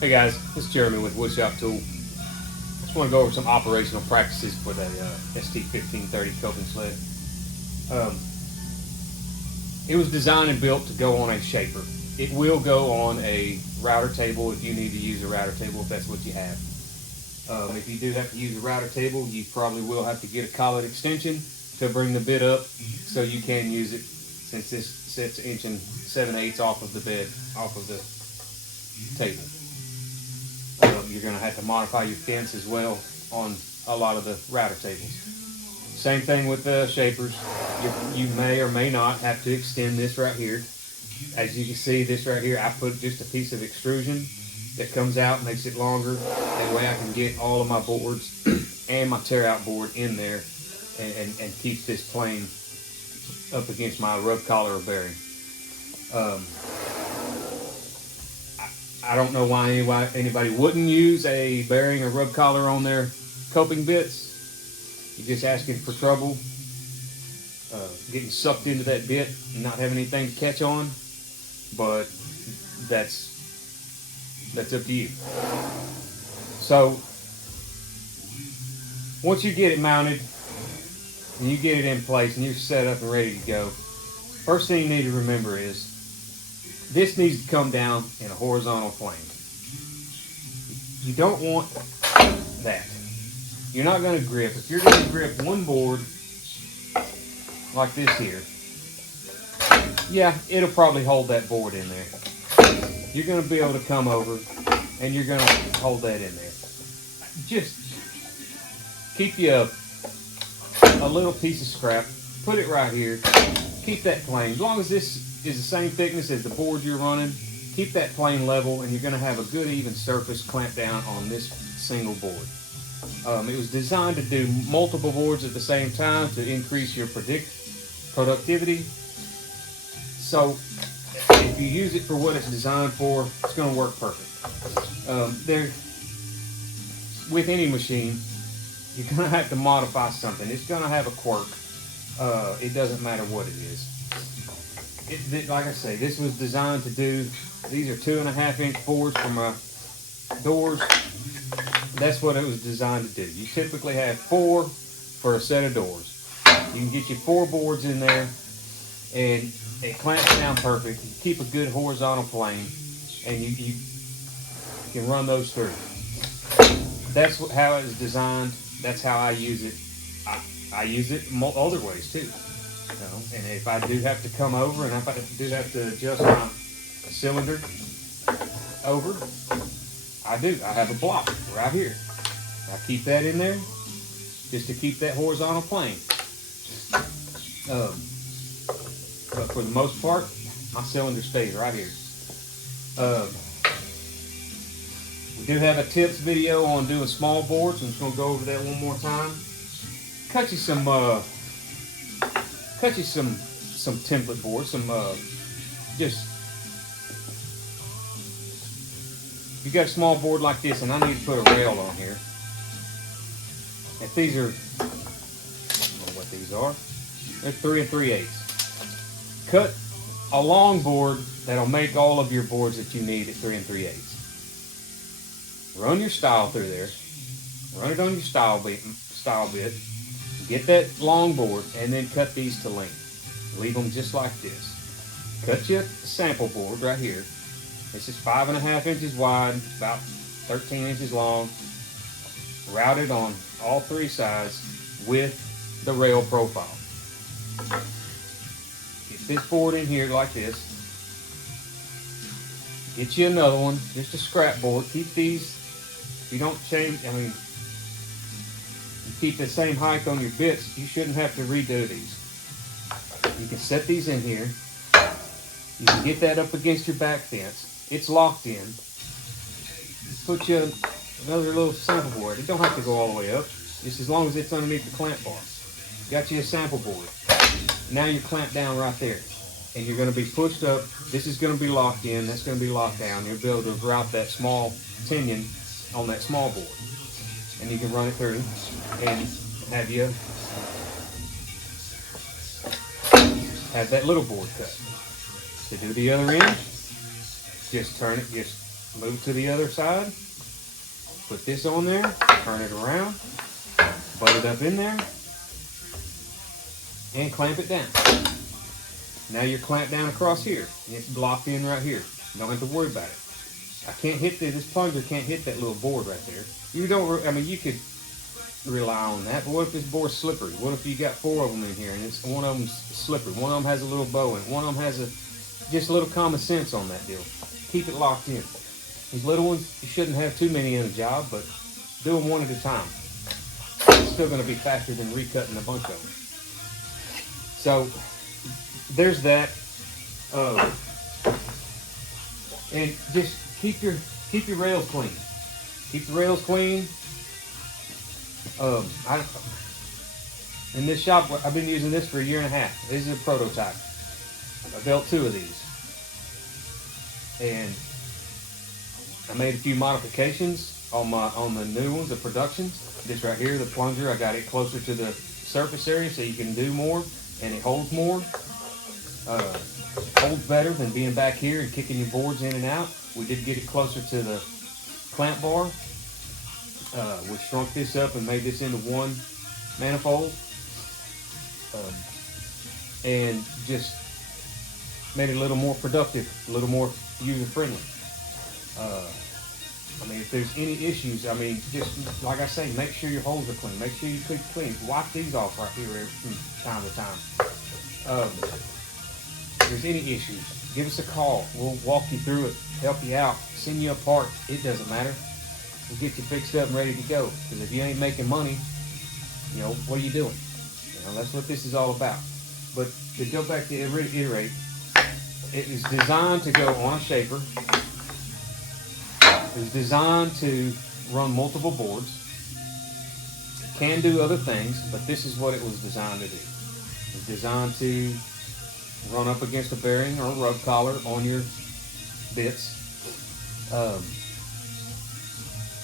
Hey guys, this is Jeremy with Woodshop Tool. Just want to go over some operational practices for that ST-1530 coping sled. It was designed and built to go on a shaper. It will go on a router table if you need to use a router table, if that's what you have. If you do have to use a router table, you probably will have to get a collet extension to bring the bit up so you can use it, since this sits 1 7/8 off of the bed, off of the table. You're going to have to modify your fence as well on a lot of the router tables. Same thing with the shapers. You may or may not have to extend this right here. As you can see, this right here, I put just a piece of extrusion that comes out, makes it longer. That way I can get all of my boards and my tear out board in there and keep this plane up against my rub collar or bearing. I don't know why anybody wouldn't use a bearing or rub collar on their coping bits. You're just asking for trouble, getting sucked into that bit and not having anything to catch on. But that's up to you. So once you get it mounted and you get it in place and you're set up and ready to go, first thing you need to remember is this needs to come down in a horizontal plane. You don't want that. You're not going to grip. If you're going to grip one board like this here, yeah, it'll probably hold that board in there. You're going to be able to come over and you're going to hold that in there. Just keep you a little piece of scrap, put it right here, keep that plane. As long as this is the same thickness as the board you're running, keep that plane level and you're going to have a good even surface clamped down on this single board. It was designed to do multiple boards at the same time to increase your productivity. So if you use it for what it's designed for, it's going to work perfect. With any machine, you're going to have to modify something. It's going to have a quirk. It doesn't matter what it is. Like I say, this was designed to do, these are 2.5-inch boards for my doors. That's what it was designed to do. You typically have 4 for a set of doors. You can get your 4 boards in there and it clamps down perfect. You keep a good horizontal plane and you can run those through. That's how it was designed. That's how I use it. I use it other ways too. And if I do have to come over and if I do have to adjust my cylinder over, I do. I have a block right here. I keep that in there just to keep that horizontal plane. But for the most part, my cylinder stays right here. We do have a tips video on doing small boards. I'm just going to go over that one more time. Cut you some template boards, you got a small board like this, and I need to put a rail on here. If these are, I don't know what these are, they're 3 3/8. Cut a long board that'll make all of your boards that you need at 3 3/8. Run your style through there, run it on your style bit, get that long board, and then cut these to length. Leave them just like this. Cut you a sample board right here. This is 5.5 inches wide, about 13 inches long. Route it on all 3 sides with the rail profile. Get this board in here like this. Get you another one, just a scrap board. Keep these, if you don't change, you keep the same height on your bits, you shouldn't have to redo these. You can set these in here. You can get that up against your back fence. It's locked in. Put you another little sample board. It don't have to go all the way up, just as long as it's underneath the clamp bar. Got you a sample board. Now you're clamped down right there. And you're going to be pushed up. This is going to be locked in. That's going to be locked down. You'll be able to route that small pinion on that small board. And you can run it through and have that little board cut. To do the other end, just turn it, just Move to the other side. Put this on there. Turn it around. Butt it up in there. And clamp it down. Now you're clamped down across here. And it's locked in right here. You don't have to worry about it. I can't hit this plunger can't hit that little board right there. You don't, I mean, you could rely on that, but what if this board's slippery? What if you got 4 of them in here and it's one of them's slippery? One of them has a little bow in it. One of them has just a little common sense on that deal. Keep it locked in. These little ones, you shouldn't have too many in a job, but do them one at a time. It's still going to be faster than recutting a bunch of them. So there's that. And just keep your rails clean. Keep the rails clean. In this shop, I've been using this for 1.5 years. This is a prototype. I built 2 of these, and I made a few modifications on the new ones, the productions. This right here, the plunger, I got it closer to the surface area so you can do more, and it holds more. Holds better than being back here and kicking your boards in and out. We did get it closer to the clamp bar. We shrunk this up and made this into one manifold, and just made it a little more productive, a little more user-friendly. I mean, if there's any issues, I mean, just like I say, make sure your holes are clean. Make sure you keep it clean. Wipe these off right here from time to time. If there's any issues, give us a call. We'll walk you through it, help you out, send you a part. It doesn't matter. We'll get you fixed up and ready to go. Because if you ain't making money, you know, what are you doing? You know, that's what this is all about. But to go back to iterate, it is designed to go on a shaper. It is designed to run multiple boards. It can do other things, but this is what it was designed to do. It's designed to run up against a bearing or a rub collar on your bits.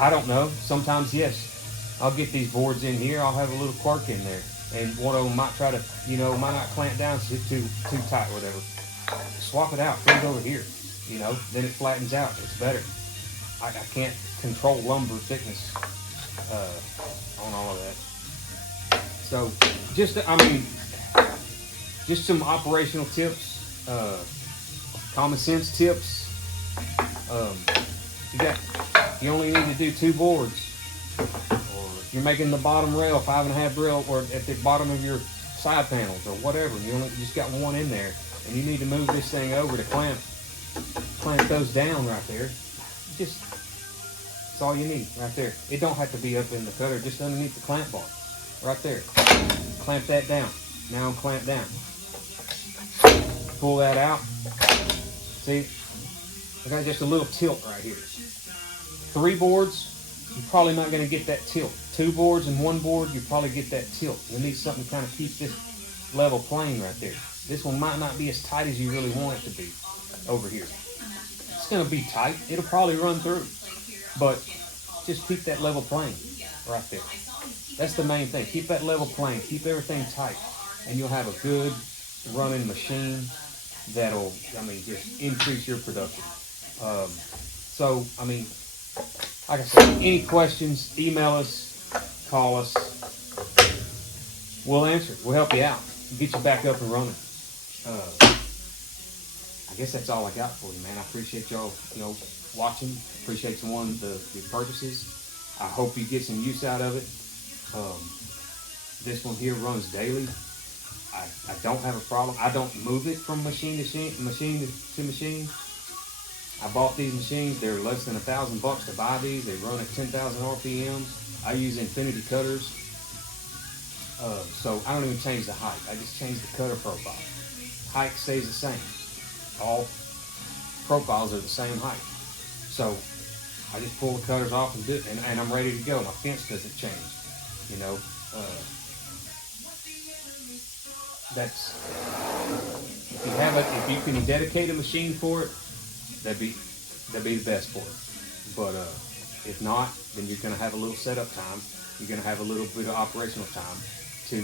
I don't know. Sometimes, yes, I'll get these boards in here. I'll have a little quirk in there, and one of them might try to, might not clamp down too tight, or whatever. Swap it out. Put it over here. Then it flattens out. It's better. I can't control lumber thickness on all of that. So, just some operational tips, common sense tips. You only need to do 2 boards, or if you're making the bottom rail 5.5 rail, or at the bottom of your side panels or whatever, you just got 1 in there, and you need to move this thing over to clamp those down right there. That's all you need right there. It don't have to be up in the cutter, just underneath the clamp bar, right there. Clamp that down. Now clamp down. Pull that out. See, I got just a little tilt right here. 3 boards, you're probably not going to get that tilt. 2 boards and 1 board, you probably get that tilt. You need something to kind of keep this level plane right there. This one might not be as tight as you really want it to be over here. It's going to be tight. It'll probably run through. But just keep that level plane right there. That's the main thing. Keep that level plane. Keep everything tight. And you'll have a good running machine that'll, just increase your production. Like I said, any questions, email us, call us. We'll answer it. We'll help you out. Get you back up and running. I guess that's all I got for you, man. I appreciate y'all, watching. Appreciate the purchases. I hope you get some use out of it. This one here runs daily. I don't have a problem. I don't move it from machine to machine. I bought these machines. They're less than $1,000 to buy these. They run at 10,000 RPMs. I use infinity cutters. So I don't even change the height. I just change the cutter profile. Height stays the same. All profiles are the same height. So I just pull the cutters off and do it, and I'm ready to go. My fence doesn't change. That's, if you can dedicate a machine for it, that'd be the best for it. But if not, then you're going to have a little setup time. You're going to have a little bit of operational time to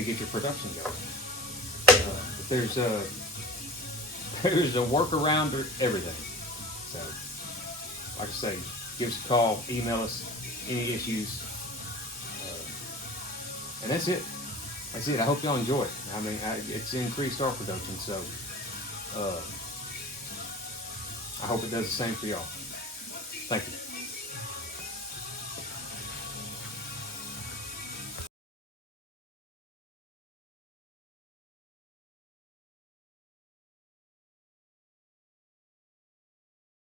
get your production going. If there's there's a workaround for everything. So, like I say, give us a call, email us any issues, and that's it. That's it. I hope y'all enjoy it. I mean, it's increased our production, so I hope it does the same for y'all. Thank you.